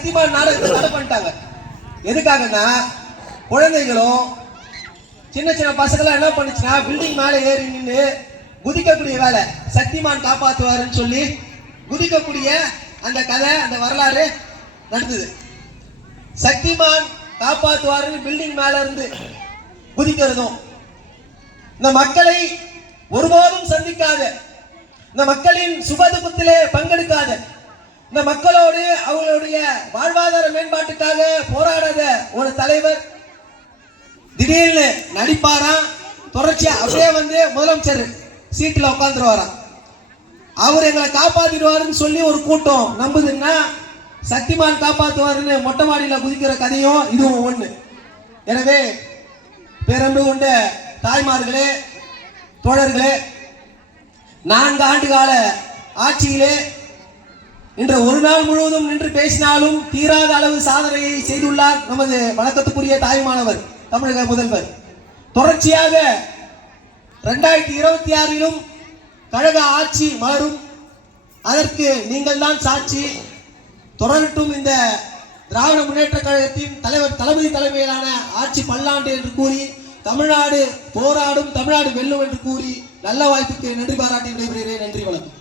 சக்திமான் நாடகத்தை தடை பண்ணிட்டாங்க. எதுக்காகன்னா குழந்தைகளும் சின்ன சின்ன பசங்களாம் என்ன பண்ணுச்சுன்னா பில்டிங் மேலே ஏறி நின்று குதிக்கக்கூடிய வேலை. சக்திமான் காப்பாத்துவாருன்னு சொல்லி குதிக்கக்கூடிய அந்த கதை அந்த வரலாறு நடந்தது. சக்திமான் காப்பாத்துவாருன்னு பில்டிங் மேல இருந்து குதிக்கிறதும் இந்த மக்களை ஒருபோதும் சந்திக்காத இந்த மக்களின் சுபதுபத்திலே பங்கெடுக்காத இந்த மக்களோடு அவங்களுடைய வாழ்வாதார மேம்பாட்டுக்காக போராடாத ஒரு தலைவர் திடீர்னு நடிப்பாராம் தொடர்ச்சியா அப்படியே வந்து முதலமைச்சர் சீட்டில் உட்காந்துருவாராம் அவர் எங்களை காப்பாத்திடுவாருன்னு சொல்லி ஒரு கூட்டம் நம்புதுன்னா சக்திமான் காப்பாத்துவாருன்னு மொட்டை மாடியில் குதிக்கிற கதையும் இதுவும் ஒண்ணு. எனவே பேரன்பு கொண்ட தாய்மார்களே தோழர்களே நான்கு ஆண்டு கால ஆட்சியிலே இன்று ஒரு நாள் முழுவதும் நின்று பேசினாலும் தீராத அளவு சாதனையை செய்துள்ளார் நமது வணக்கத்துக்குரிய தாய்மானவர் தமிழக முதல்வர். தொடர்ச்சியாக ரெண்டாயிரத்தி இருபத்தி ஆறிலும் கழக ஆட்சி மலரும். அதற்கு நீங்கள் தான் சாட்சி. தொடரட்டும் இந்த திராவிட முன்னேற்ற கழகத்தின் தலைவர் தளபதி தலைமையிலான ஆட்சி பல்லாண்டு என்று கூறி தமிழ்நாடு போராடும் தமிழ்நாடு வெல்லும் என்று கூறி நல்ல வாய்ப்புக்கு நன்றி பாராட்டி விடைபெறுகிறேன். நன்றி வணக்கம்.